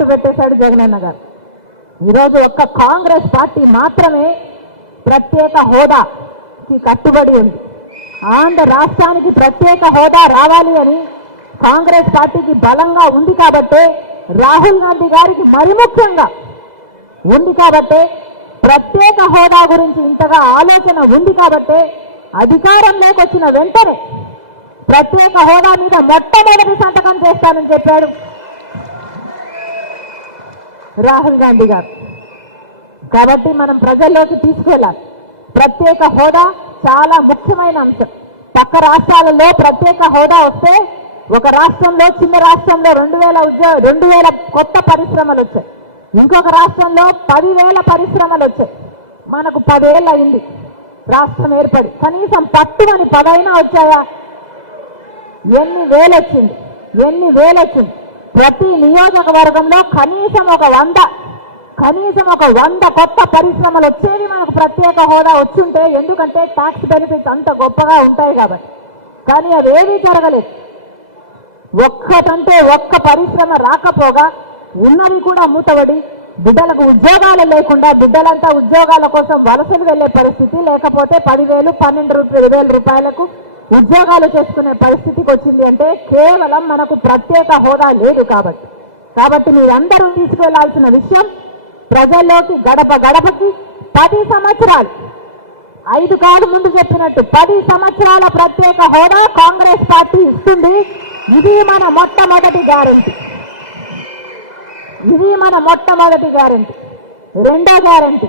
తాకట్టు పెట్టేశాడు జగనన్న గారు. ఈరోజు ఒక్క కాంగ్రెస్ పార్టీ మాత్రమే ప్రత్యేక హోదాకి కట్టుబడి ఉంది. ఆంధ్ర రాష్ట్రానికి ప్రత్యేక హోదా రావాలి అని కాంగ్రెస్ పార్టీకి బలంగా ఉంది కాబట్టే, రాహుల్ గాంధీ గారికి మరి ముఖ్యంగా ఉంది కాబట్టే, ప్రత్యేక హోదా గురించి ఇంతగా ఆలోచన ఉంది కాబట్టే అధికారంలోకి వచ్చిన వెంటనే ప్రత్యేక హోదా మీద మొట్టమొదటి సంతకం చేస్తానని చెప్పాడు రాహుల్ గాంధీ గారు. కాబట్టి మనం ప్రజల్లోకి తీసుకెళ్ళాలి. ప్రత్యేక హోదా చాలా ముఖ్యమైన అంశం. పక్క రాష్ట్రాలలో ప్రత్యేక హోదా వస్తే ఒక రాష్ట్రంలో, చిన్న రాష్ట్రంలో 2000 కొత్త పరిశ్రమలు వచ్చాయి. ఇంకొక రాష్ట్రంలో 10,000 పరిశ్రమలు వచ్చాయి. మనకు 10 ఏళ్ళు అయింది రాష్ట్రం ఏర్పడి. కనీసం పట్టుమని 10 అయినా వచ్చాయా? ఎన్ని వేలు వచ్చింది? ప్రతి నియోజకవర్గంలో కనీసం ఒక 100 కొత్త పరిశ్రమలు వచ్చేది మనకు ప్రత్యేక హోదా వచ్చుంటే. ఎందుకంటే ట్యాక్స్ బెనిఫిట్స్ అంత గొప్పగా ఉంటాయి కాబట్టి. కానీ అవేమీ జరగలేదు. ఒక్క పరిశ్రమ రాకపోగా ఉన్నవి కూడా మూతబడి, బిడ్డలకు ఉద్యోగాలు లేకుండా బిడ్డలంతా ఉద్యోగాల కోసం వలసలు వెళ్లే పరిస్థితి, లేకపోతే 10,000, 12,000 రూపాయలకు ఉద్యోగాలు చేసుకునే పరిస్థితికి వచ్చింది. అంటే కేవలం మనకు ప్రత్యేక హోదా లేదు కాబట్టి మీరందరూ తీసుకెళ్లాల్సిన విషయం, ప్రజల్లోకి గడప గడపకి 10 సంవత్సరాలు, 5 కాదు ముందు చెప్పినట్టు 10 సంవత్సరాల ప్రత్యేక హోదా కాంగ్రెస్ పార్టీ ఇస్తుంది. ఇది మన మొట్టమొదటి గ్యారెంటీ. రెండో గ్యారెంటీ